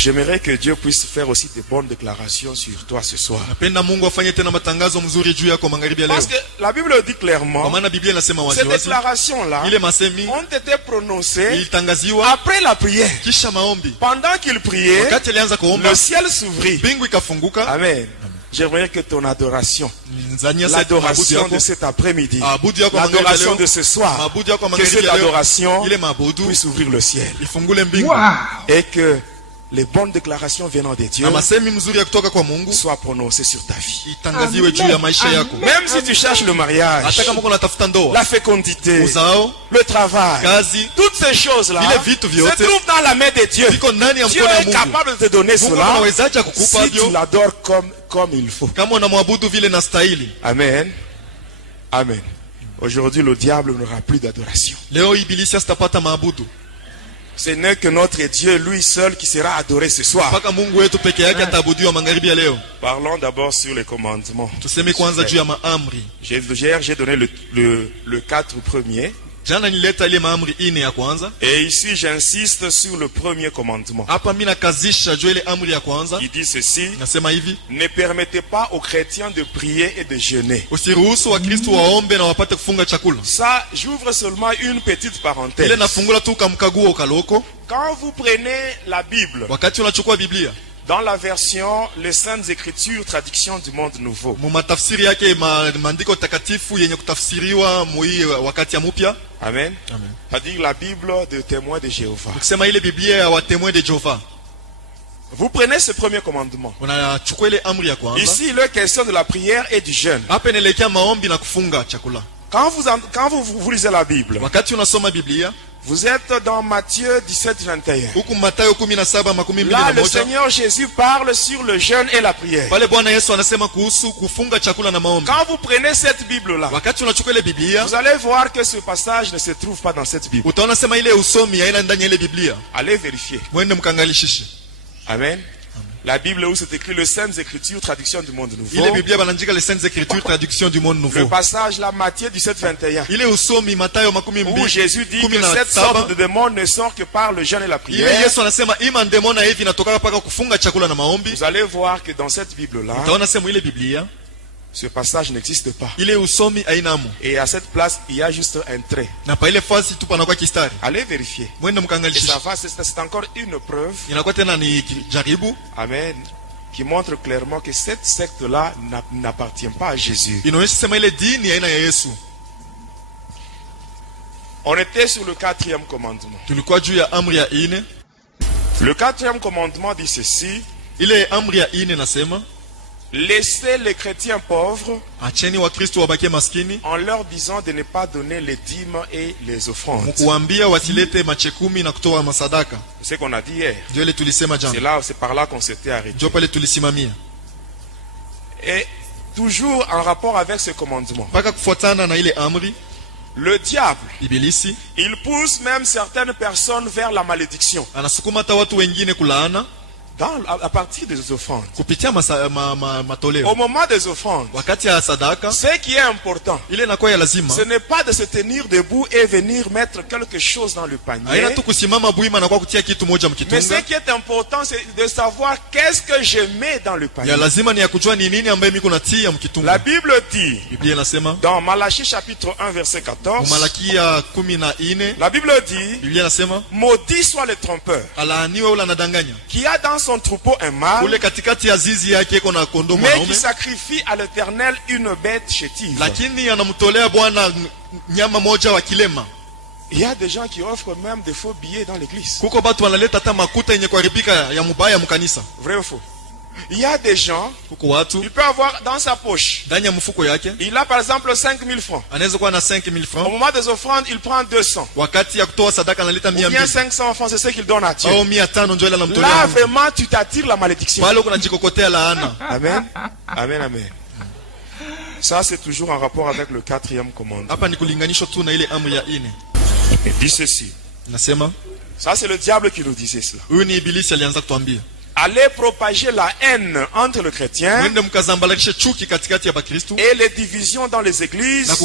J'aimerais que Dieu puisse faire aussi de bonnes déclarations sur toi ce soir. Parce que la Bible dit clairement, ces déclarations-là ont été prononcées après la prière. Pendant qu'il priait, le ciel s'ouvrit. Amen. J'aimerais que ton adoration, l'adoration de cet après-midi, l'adoration de ce soir, que cette adoration puisse ouvrir le ciel. Et que les bonnes déclarations venant de Dieu soient prononcées sur ta vie. Même si tu cherches le mariage, la fécondité, le travail, toutes ces choses-là se trouvent dans la main de Dieu. Dieu est capable de te donner cela si tu l'adores comme il faut. Amen. Amen. Aujourd'hui, le diable n'aura plus d'adoration. Ce n'est que notre Dieu, lui seul, qui sera adoré ce soir. Parlons d'abord sur les commandements. J'ai donné le 4 premiers. Et ici j'insiste sur le premier commandement. Il dit ceci: ne permettez pas aux chrétiens de prier et de jeûner. Ça, j'ouvre seulement une petite parenthèse. Quand vous prenez la Bible, dans la version Les Saintes Écritures, traduction du Monde Nouveau, amen. C'est-à-dire la Bible de témoins de Jéhovah. Vous prenez ce premier commandement. Ici, il est question de la prière et du jeûne. Quand vous lisez la Bible, vous êtes dans Matthieu 17, 21. Là, le Seigneur Jésus parle sur le jeûne et la prière. Quand vous prenez cette Bible-là, vous allez voir que ce passage ne se trouve pas dans cette Bible. Allez vérifier. Amen. La Bible où c'est écrit les Saintes Écritures, traduction du Monde Nouveau. Le passage là, Matthieu 17, 21. Où Jésus dit que cette sorte de démon ne sort que par le jeûne et la prière. Vous allez voir que dans cette Bible là, ce passage n'existe pas. Et à cette place, il y a juste un trait. Allez vérifier. Et ça va, c'est encore une preuve. Amen. Qui montre clairement que cette secte-là n'appartient pas à Jésus. On était sur le 4e commandement. Le 4e commandement dit ceci: laissez les chrétiens pauvres en leur disant de ne pas donner les dîmes et les offrandes. C'est ce qu'on a dit hier. C'est par là qu'on s'était arrêté. Et toujours en rapport avec ce commandement, le diable, il pousse même certaines personnes vers la malédiction. À partir des offrandes. Au moment des offrandes, ce qui est important, ce n'est pas de se tenir debout et venir mettre quelque chose dans le panier. Mais ce qui est important, c'est de savoir qu'est-ce que je mets dans le panier. La Bible dit, dans Malachie chapitre 1 verset 14, la Bible dit: maudit soit le trompeur qui a dans son troupeau un mâle, mais qui sacrifie à l'Éternel une bête chétive. Il y a des gens qui offrent même des faux billets dans l'église. Vrai ou faux? Il y a des gens, il peut avoir dans sa poche, il a par exemple 5000 francs. Au moment des offrandes, il prend 200. Ou bien 500 francs, c'est ce qu'il donne à Dieu. Là, vraiment, tu t'attires la malédiction. Amen. Amen, amen. Ça, c'est toujours en rapport avec le 4e commandement. Il dit ceci. Ça, c'est le diable qui nous disait cela. Allez propager la haine entre les chrétiens et les divisions dans les églises. Ce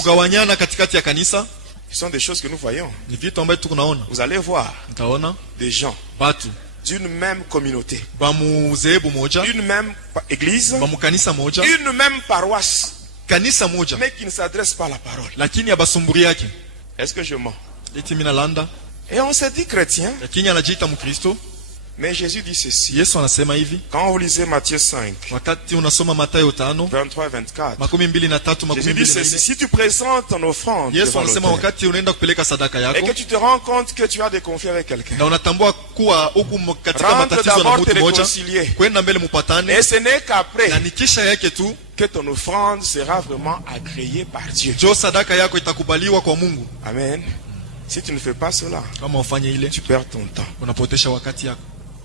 sont des choses que nous voyons. Vous allez voir des gens d'une même communauté, une même église, une même paroisse, mais qui ne s'adresse pas à la parole. Est-ce que je mens? Et on se dit chrétien. Mais Jésus dit ceci. Quand vous lisez Matthieu 5, 23 et 24, Jésus dit ceci. Si tu présentes ton offrande devant l'autel, et que tu te rends compte que tu as des conflits avec quelqu'un, rentre d'abord te réconcilier. Et ce n'est qu'après que ton offrande sera vraiment agréée par Dieu. Amen. Si tu ne fais pas cela, tu perds ton temps.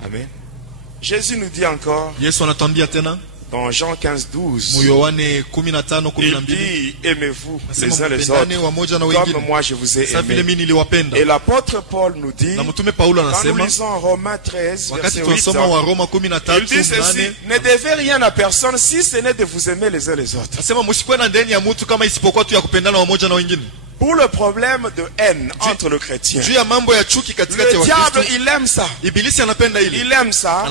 Amen. Jésus nous dit encore dans Jean 15, 12, il dit, aimez-vous les uns les autres comme moi je vous ai aimé. Et l'apôtre Paul nous dit, quand nous lisons Romains 13, verset 8, il dit ceci, ne devez rien à personne si ce n'est de vous aimer les uns les autres. Pour le problème de haine entre le chrétien, le diable, il aime ça. Il aime ça.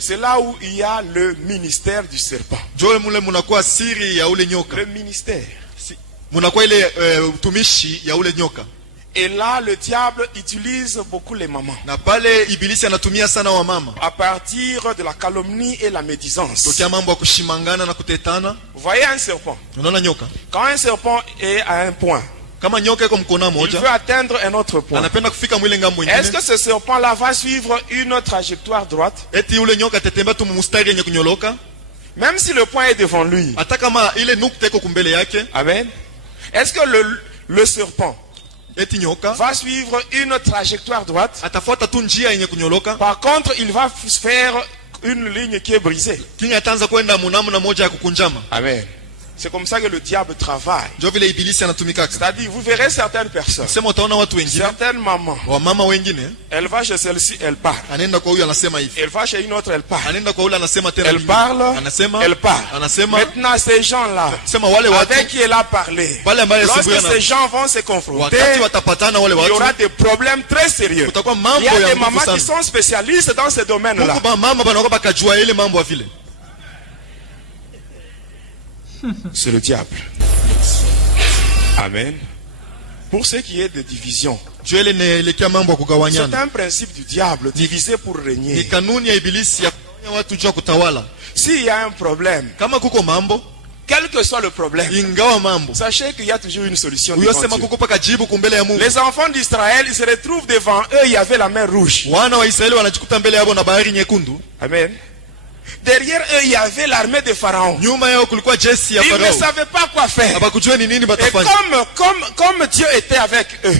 C'est là où il y a le ministère du serpent. Le ministère. Et là, le diable utilise beaucoup les mamans. À partir de la calomnie et la médisance. Vous voyez un serpent. Quand un serpent est à un point, il veut atteindre un autre point. Est-ce que ce serpent-là va suivre une trajectoire droite? Même si le point est devant lui. Amen. Est-ce que le serpent va suivre une trajectoire droite? Par contre, il va faire une ligne qui est brisée. Amen. C'est comme ça que le diable travaille. C'est-à-dire, vous verrez certaines personnes, certaines mamans, elle va chez celle-ci, elle parle. Elle va chez une autre, elle parle. Elle parle, elle parle. Maintenant, ces gens-là, avec qui elle a parlé, lorsque ces gens vont se confronter, il y aura des problèmes très sérieux. Il y a des mamans qui sont spécialistes dans ce domaine-là. C'est le diable. Amen. Pour ce qui est de division, c'est un principe du diable, diviser pour régner. S'il y a un problème, quel que soit le problème, sachez qu'il y a toujours une solution devant Dieu. Les enfants d'Israël, ils se retrouvent devant eux, il y avait la mer rouge. Amen. Derrière eux, il y avait l'armée de Pharaon. Ils ne savaient pas quoi faire. Et comme Dieu était avec eux,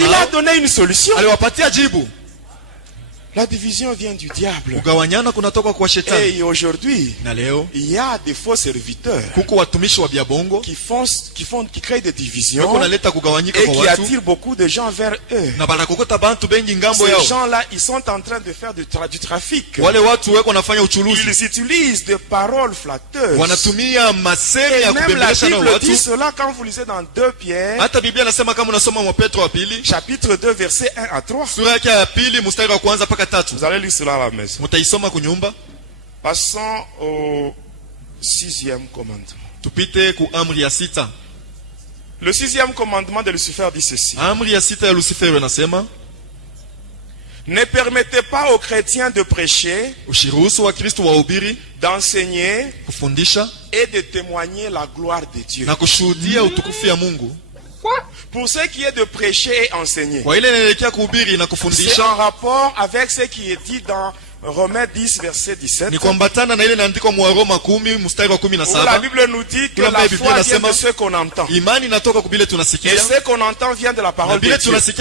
il a donné une solution. La division vient du diable. Et aujourd'hui, il y a des faux serviteurs qui créent des divisions et qui attirent beaucoup de gens vers eux. Ces gens-là, ils sont en train de faire du trafic. Ils utilisent des paroles flatteuses. Et même la Bible dit cela quand vous lisez dans 2 Pierre, chapitre 2, versets 1 à 3. Vous allez lire cela à la maison. Passons au 6e commandement. Le 6e commandement de Lucifer dit ceci. Ne permettez pas aux chrétiens de prêcher, d'enseigner et de témoigner la gloire de Dieu. Pour ce qui est de prêcher et enseigner, c'est en rapport avec ce qui est dit dans Romains 10, verset 17. Où la Bible nous dit que la foi vient de ce qu'on entend. Et ce qu'on entend vient de la parole de Dieu. Ainsi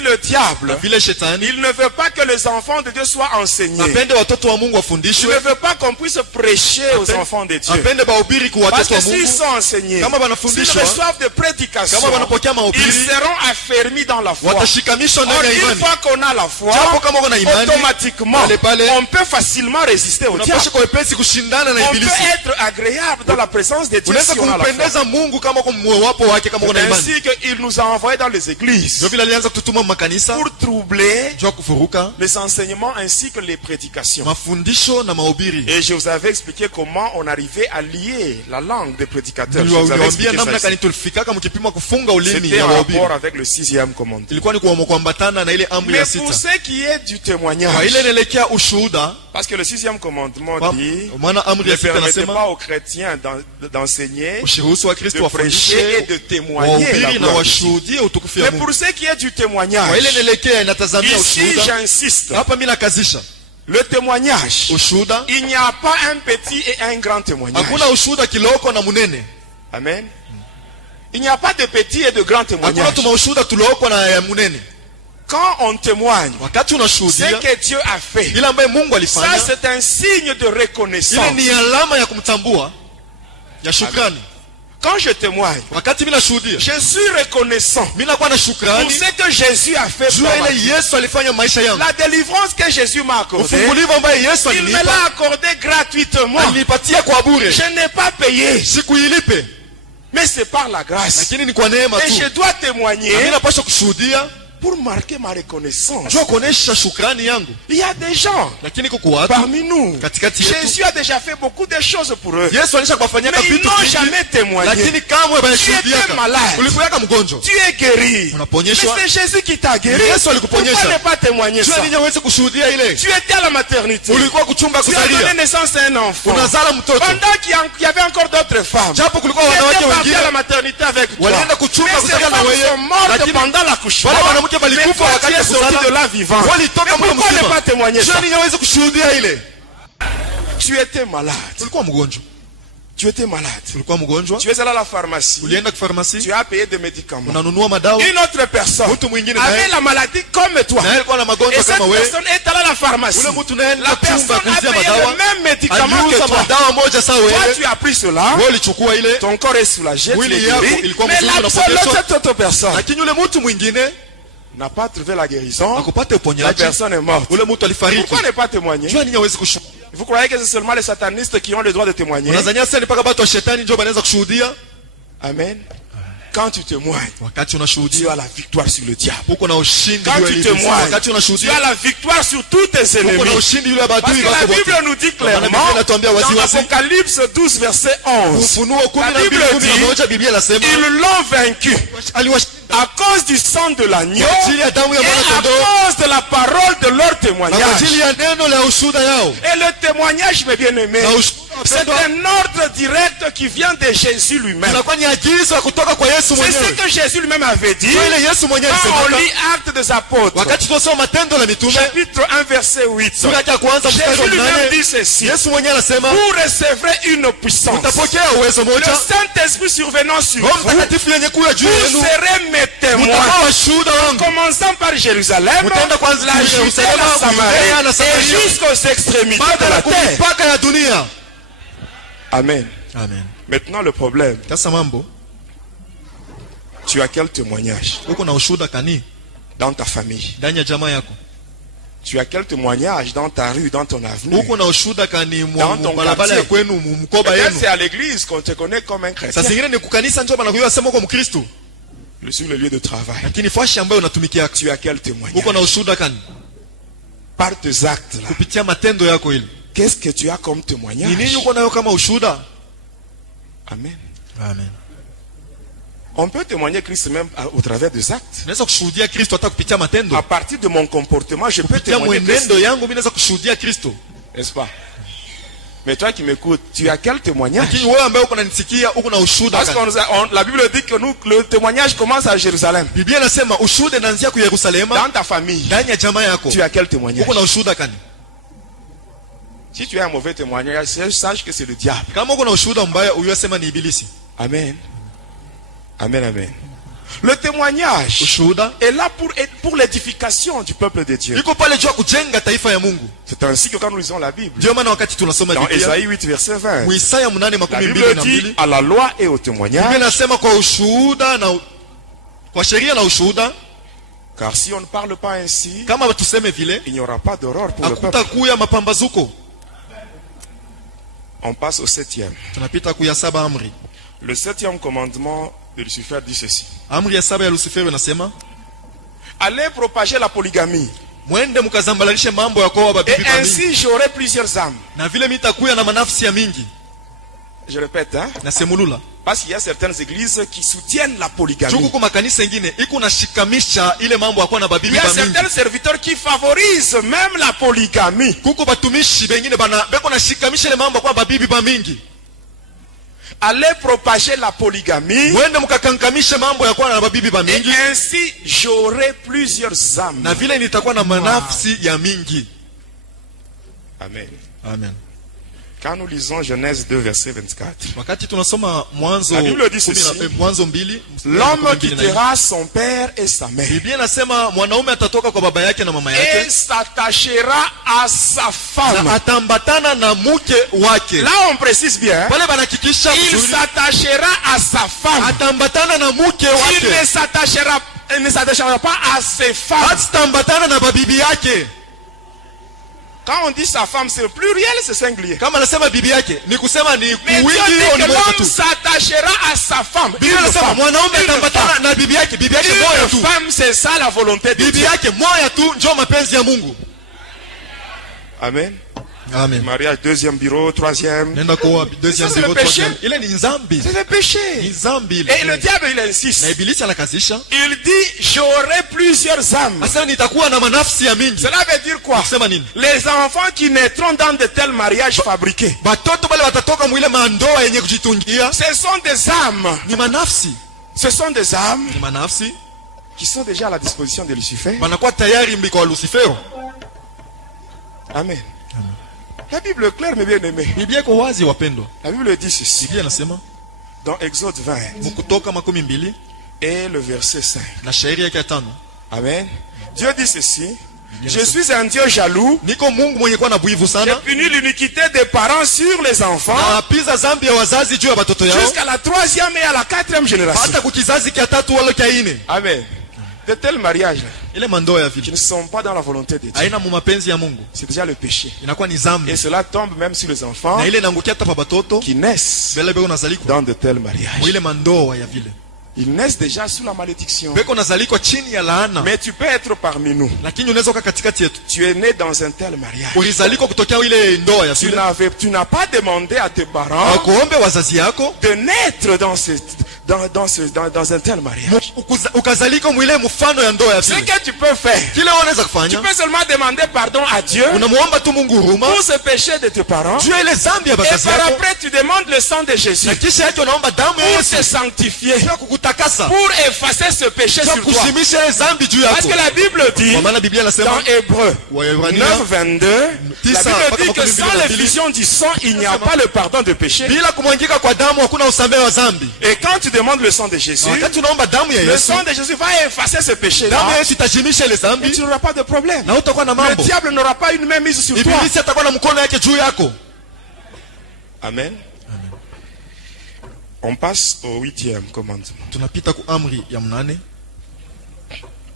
le diable, il ne veut pas que les enfants de Dieu soient enseignés. Il ne veut pas qu'on puisse prêcher aux enfants de Dieu. Parce que s'ils sont enseignés, s'ils reçoivent des prédications, ils seront affermis dans la foi. Or, une fois qu'on a la foi, automatiquement géographiquement, on peut facilement résister au diable. On peut être agréable dans la présence de Dieu si on a la foi. C'est ainsi qu'il nous a envoyés dans les églises pour troubler les enseignements ainsi que les prédications. Et je vous avais expliqué comment on arrivait à lier la langue des prédicateurs. Je vous avais expliqué ça ici. C'était en rapport avec le 6e commandement. Mais pour ce qui est du témoignage, parce que le 6e commandement dit ne permettez pas aux chrétiens d'enseigner, de prêcher et de témoigner la gloire. Mais pour ce qui est du témoignage, ici j'insiste, le témoignage, il n'y a pas un petit et un grand témoignage. Amen. Il n'y a pas de petit et de grand témoignage. Quand on témoigne ce que Dieu a fait, ça c'est un signe de reconnaissance. Quand je témoigne, je suis reconnaissant pour ce que Jésus a fait pour moi. La délivrance que Jésus m'a accordée, il me l'a accordée gratuitement. Je n'ai pas payé. Mais c'est par la grâce. Et je dois témoigner pour marquer ma reconnaissance. Il y a des gens parmi nous. Jésus a déjà fait beaucoup de choses pour eux. Mais ils n'ont jamais témoigné. Tu étais malade. Tu es guéri. Mais c'est Jésus qui t'a guéri. Pourquoi ne pas témoigner ça? Tu étais à la maternité. Tu as donné naissance à un enfant. Pendant qu'il y avait encore d'autres femmes. Tu étais parti à la maternité avec toi. Mais ces femmes sont mortes pendant l'accouchement. Mais toi, tu es sorti de là vivant. Mais pourquoi ne pas témoigner ça? Tu étais malade. Tu étais malade. Tu es allé à la pharmacie. Tu as payé des médicaments. Une autre personne avait la maladie comme toi. Et cette personne est allée à la pharmacie. La personne a payé le même médicament que toi. Toi, tu as pris cela. Ton corps est soulagé. Tu es guéri. Mais cette autre personne n'a pas trouvé la guérison. La personne est morte. Pourquoi ne pas témoigner? Vous croyez que c'est seulement les satanistes qui ont le droit de témoigner? Amen. Quand tu témoignes, tu as la victoire sur le diable. Quand tu témoignes, tu as la victoire sur tous tes ennemis. Parce que la Bible nous dit clairement, dans Apocalypse 12 verset 11, la Bible dit, ils l'ont vaincu à cause du sang de l'agneau et à cause de la parole de leur témoignage. Et le témoignage, mes bien-aimés, c'est un ordre direct qui vient de Jésus lui-même. C'est ce que Jésus lui-même avait dit. Quand on lit Actes des Apôtres, chapitre 1 verset 8, Jésus lui-même dit ceci: vous recevrez une puissance, le Saint-Esprit survenant sur vous, vous serez mes témoins, en commençant par Jérusalem, la Judée, la Samarie et jusqu'aux extrémités de la terre. Amen. Amen. Maintenant le problème, tu as quel témoignage dans ta famille? Tu as quel témoignage dans ta rue, dans ton avenue, dans ton quartier? Peut-être c'est à l'église qu'on te connaît comme un chrétien. Sur le lieu de travail, tu as quel témoignage? Par tes actes là, qu'est-ce que tu as comme témoignage? Amen. Amen. On peut témoigner Christ même au travers des actes. À partir de mon comportement, je peux témoigner Christ. N'est-ce pas? Mais toi qui m'écoutes, tu as quel témoignage? Parce que la Bible dit que nous, le témoignage commence à Jérusalem. Dans ta famille, tu as quel témoignage? Si tu as un mauvais témoignage, sache que c'est le diable. Amen. Amen, amen. Le témoignage est là pour l'édification du peuple de Dieu. C'est ainsi que quand nous lisons la Bible, dans Ésaïe 8 verset 20, la Bible dit à la loi et au témoignage, Car si on ne parle pas ainsi, il n'y aura pas d'aurore pour le peuple. On passe au 7e. Le 7e commandement de Lucifer dit ceci. Allez propager la polygamie. Et ainsi j'aurai plusieurs âmes. Je répète, hein? Parce qu'il y a certaines églises qui soutiennent la polygamie. Il y a certains serviteurs qui favorisent même la polygamie. Allez propager la polygamie. Et ainsi j'aurai plusieurs âmes. Amen. Amen. Quand nous lisons Genèse 2, verset 24, la Bible dit ceci: l'homme quittera son père et sa mère et s'attachera à sa femme. Là on précise bien, il s'attachera à sa femme. Il ne s'attachera pas à ses femmes. Quand on dit sa femme, c'est pluriel, c'est singulier. Mais Dieu dit que l'homme s'attachera à sa femme. Une femme, c'est ça la volonté de Dieu. Amen. Amen. Mariage, deuxième bureau, troisième. C'est le péché. C'est le péché. Et le diable, il insiste. Il dit, j'aurai plusieurs âmes. Cela veut dire quoi? Les enfants qui naîtront dans de tels mariages fabriqués, ce sont des âmes. Ce sont des âmes qui sont déjà à la disposition de Lucifer. Amen. La Bible est claire, mes bien-aimés. La Bible dit ceci. Dans Exode 20 et le verset 5. Amen. Dieu dit ceci: je suis un Dieu jaloux. J'ai puni l'iniquité des parents sur les enfants jusqu'à la 3e et à la 4e génération. Amen. De tels mariages qui ne sont pas dans la volonté de Dieu, c'est déjà le péché. Et cela tombe même sur les enfants qui naissent dans de tels mariages. Ils naissent déjà sous la malédiction. Mais tu peux être parmi nous. Tu es né dans un tel mariage. Tu n'as pas demandé à tes parents de naître dans un tel mariage. Ce que tu peux faire, tu peux seulement demander pardon à Dieu pour ce péché de tes parents. Et par après tu demandes le sang de Jésus pour te sanctifier, pour effacer ce péché sur toi. Parce que la Bible dit dans Hébreux 9, 22, la Bible dit que sans l'effusion du sang, il n'y a pas le pardon de péché. Et quand tu demandes le sang de Jésus, le sang de Jésus va effacer ce péché-là. Et tu n'auras pas de problème. Le diable n'aura pas une main mise sur toi. Amen. On passe au 8e commandement.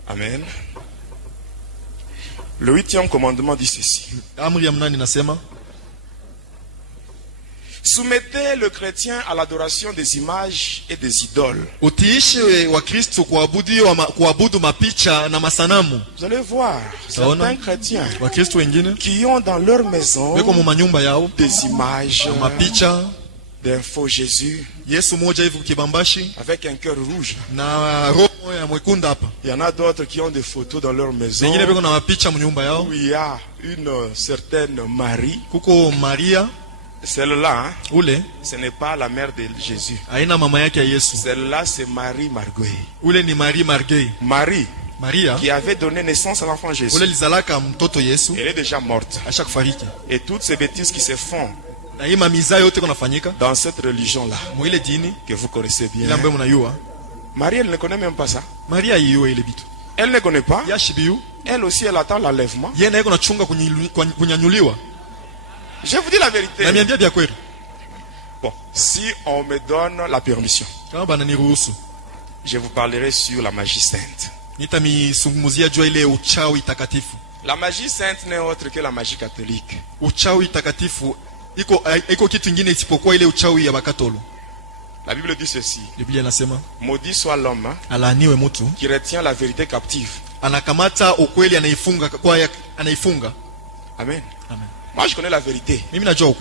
Amen. Le 8e commandement dit ceci: soumettez le chrétien à l'adoration des images et des idoles. Vous allez voir certains chrétiens qui ont dans leur maison des images, d'un faux Jésus avec un cœur rouge. Il y en a d'autres qui ont des photos dans leur maison où il y a une certaine Marie. Celle-là, ce n'est pas la mère de Jésus. Celle-là, c'est Marie Marguerite. Marie qui avait donné naissance à l'enfant Jésus. Elle est déjà morte. Et toutes ces bêtises qui se font dans cette religion-là, que vous connaissez bien, Marie, elle ne connaît même pas ça. Elle ne connaît pas. Elle aussi, elle attend l'enlèvement. Je vous dis la vérité. Bon, si on me donne la permission, je vous parlerai sur la magie sainte. Nitamizungumzia juu ile uchawi takatifu. La magie sainte n'est autre que la magie catholique. Uchawi takatifu iko kitu kingine isipokuwa ile uchawi ya bakatolo. La Bible dit ceci. Biblia inasema, maudit soit l'homme alaaniwe mtu qui retient la vérité captive. Anakamata ukweli anaifunga. Amen. Amen. Moi je connais la vérité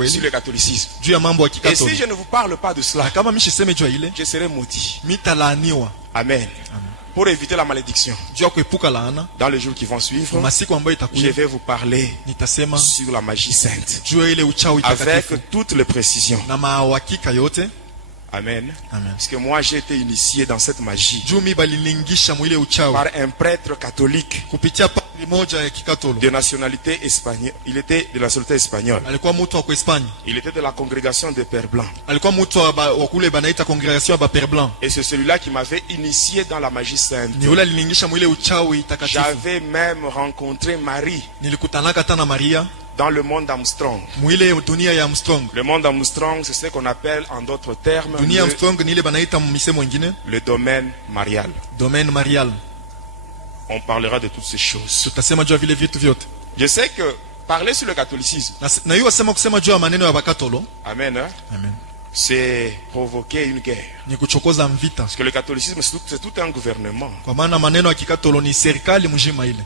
sur le catholicisme. Et si je ne vous parle pas de cela, je serai maudit. Amen. Pour éviter la malédiction, dans les jours qui vont suivre, je vais vous parler sur la magie sainte avec toutes les précisions. Amen. Parce que moi j'ai été initié dans cette magie par un prêtre catholique de nationalité espagnole. Il était de la nationalité espagnole. Il était de la congrégation des Pères Blancs. Et c'est celui-là qui m'avait initié dans la magie sainte. J'avais même rencontré Marie dans le monde d'Armstrong. Le monde d'Armstrong, c'est ce qu'on appelle en d'autres termes le domaine marial. On parlera de toutes ces choses. Je sais que parler sur le catholicisme, amen, hein? Amen, c'est provoquer une guerre. Parce que le catholicisme, c'est tout un gouvernement.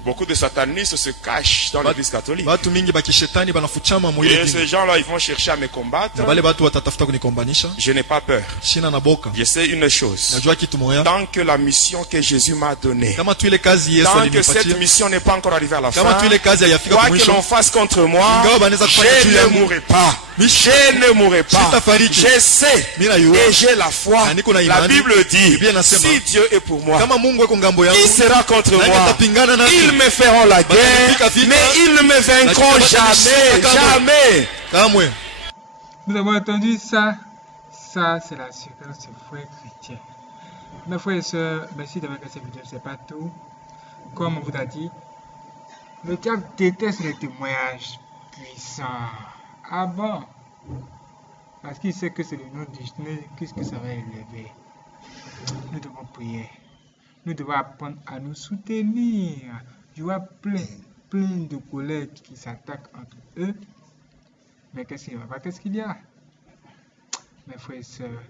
Beaucoup de satanistes se cachent dans l'église catholique. Et ces gens-là, ils vont chercher à me combattre. Je n'ai pas peur. Je sais une chose. Tant que la mission que Jésus m'a donnée, tant que cette mission n'est pas encore arrivée à la fin, quoi que l'on fasse contre moi, je ne mourrai pas. Je ne mourrai pas. Je sais et j'ai la foi. La Bible dit, si Dieu est pour moi, qui sera contre moi? Ils me feront la guerre, mais ils ne me vaincront jamais. Jamais. Nous avons entendu ça. Ça, c'est la séquence des frères chrétiens. Mes frères et sœurs, merci d'avoir regardé cette vidéo. C'est pas tout. Comme on vous a dit, le diable déteste les témoignages puissants. Ah bon? Parce qu'il sait que c'est le nom de Jésus, qu'est-ce que ça va élever. Nous devons prier. Nous devons apprendre à nous soutenir. Je vois plein de collègues qui s'attaquent entre eux. Mais qu'est-ce qu'il y a? Qu'est-ce qu'il y a? Mes frères et sœurs,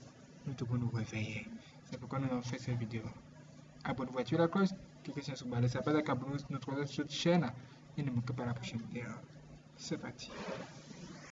nous devons nous réveiller. C'est pourquoi nous avons fait cette vidéo. Abonnez-vous à la cloche, cliquez sur le ça pas d'abonner sur notre chaîne et ne manquez pas la prochaine vidéo. C'est parti.